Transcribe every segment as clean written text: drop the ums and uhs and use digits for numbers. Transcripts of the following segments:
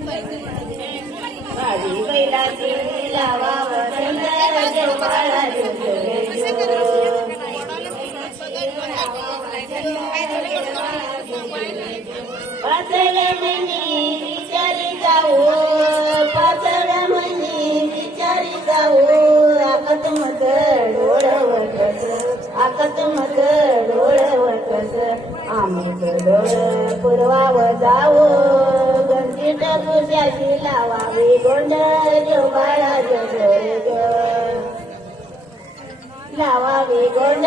माझी बैलाची लावाव सुंदर जो बाळा जो पाचव्या महिनी विचारी जाऊ पाचव्या महिनी विचारी जाऊ आकत मग डोळवत आकत मग डोळवत आम्ही डोळ पुरवाव जाऊ गंजीट गुशाची लावावी गोंड जो बाळा जो जो लावावी गोंड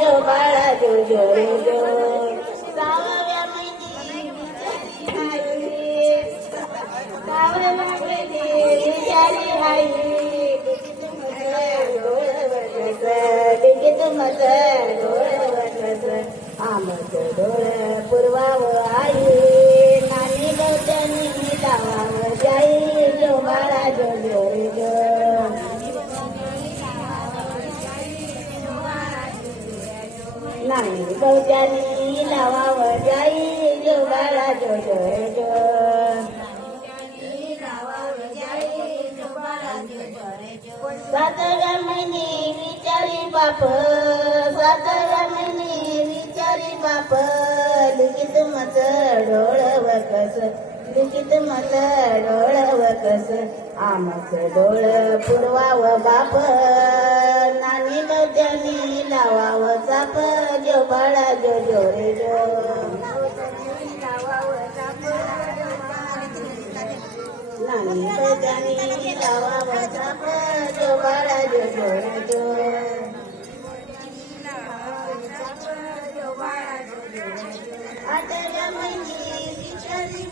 जो बाळा जो जो जो सावव्या महिनी विचारी आई डिगीत मग डोळवत आमच डोळ पुरवाव आई नानी गौतमी लावाव जाई जो बाळा जो जो जो नानी गौतमी लावाव जाई जो बाळा जो जो जो सातव्या महिनी विचारी बाप सातव्या महिनी विचारी बाप लिखित मत डोळव कस लिखित मत डोळव कस आमच डोळ पुरवाव बाप नानी गौत्यानी लावाव चाप जो बाळा जो जो रे जो नानी गौत्यानी लावाव चाप जो बाळा जो जो रे जो आठव्या महिनी विचारी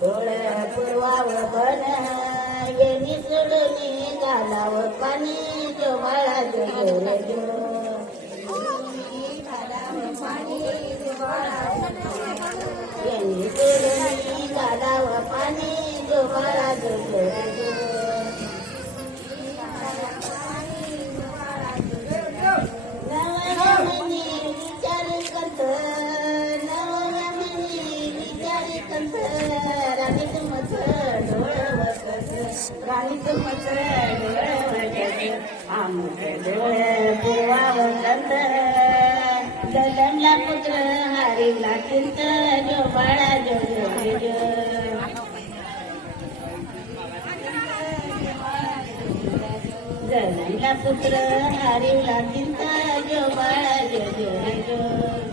डोळे पुरवाव बन गेली सोडून घालाव पाणी जो बाळा जो जो गेली सोडून घालाव पाणी जो बाळा जो जो नवव्या महिनी विचार करत नवव्या महिनी विचार करत राणीत मत डोळवत राणीत मत डोळवत आमचे डोळे पुरवावत दलमला पुत्र हरीला चिंत जो बाळा जो जो जो दलमला पुत्र हरीला चिंत जो बाळा जो जो जो